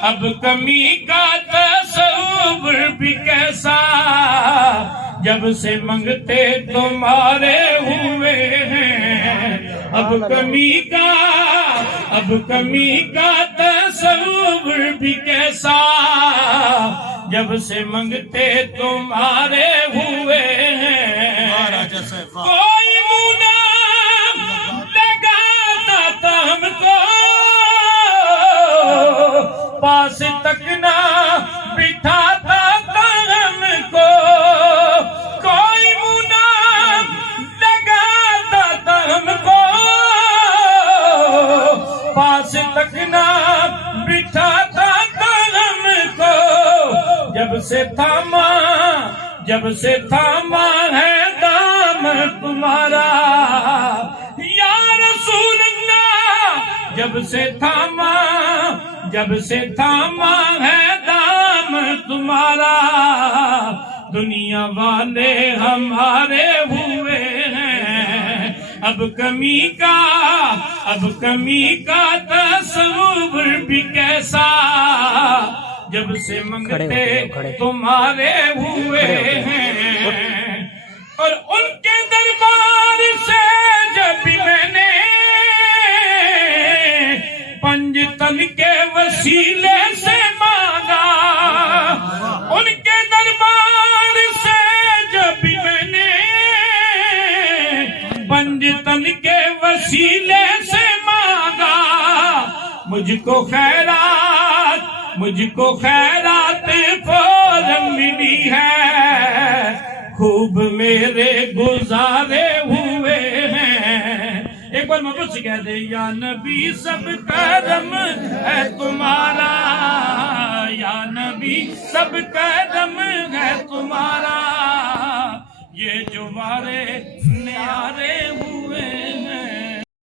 اب کمی کا تصور بھی کیسا، جب سے منگتے تمہارے ہوئے ہیں۔ اب کمی کا تصور بھی کیسا، جب سے منگتے تمہارے ہوئے ہیں۔ کوئی منہ نہ لگاتا تھا ہم کو، پاس تک نہ بٹھاتا تھا ہم کو۔ کوئی منہ نہ لگاتا تھا ہم کو، پاس تک نہ بٹھاتا تھا ہم کو۔ جب سے تھاما ہے دام تمہارا یا رسول اللہ، جب سے تھاما ہے دام تمہارا، دنیا والے ہمارے ہوئے ہیں۔ اب کمی کا تصور بھی کیسا، جب سے منگتے تمہارے ہوئے ہیں۔ اور ان کے دربار سے جب بھی میں نے پنج تن کے وسیلے سے مانگا، ان کے دربار سے جب بھی میں نے پنج تن کے وسیلے سے مانگا، مجھ کو خیرات فوراً ملی ہے، خوب میرے گزارے ہوئے ہیں۔ ایک بار محبت سے کہہ دے، یا نبی سب کرم ہے تمہارا، یا نبی سب کرم